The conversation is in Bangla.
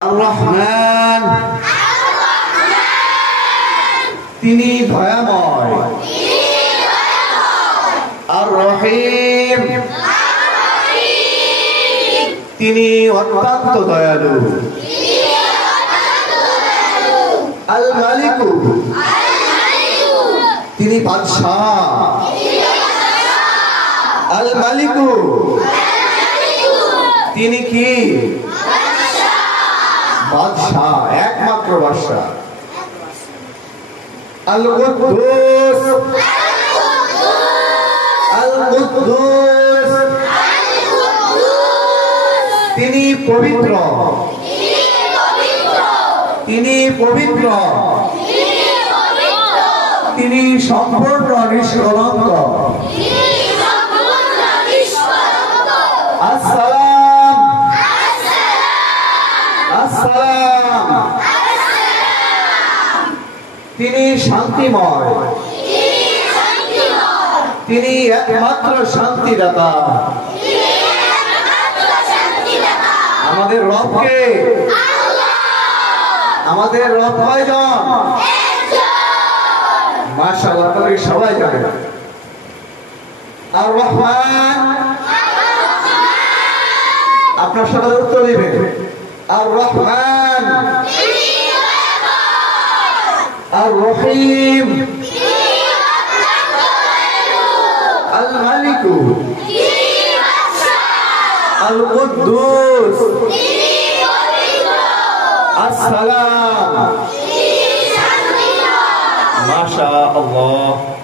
আর-রহমান তিনি দয়াময়, আর-রহিম তিনি অত্যন্ত দয়ালু, আল-মালিকু তিনি বাদশাহ, আল-মালিকু তিনি কি বাদশাহ, একমাত্র বাদশাহ। আল-কুদ্দুস আল-কুদ্দুস তিনি পবিত্র, তিনি পবিত্র, তিনি সম্পূর্ণ নিষ্কলঙ্ক। আসসালাম আসসালাম তিনি শান্তিময়, তিনি একমাত্র শান্তিদাতা। আমাদের রবকে, আমাদের রব কয়জন? মাশাআল্লাহ, আপনারা সবাই জানেন। আর-রহমান আপনার সবাই উত্তর দিবেন। আর-রহমান, আর-রহিম, আল-মালিকু, আল-কুদ্দুস, আসসালাম। মাশাআল্লাহ।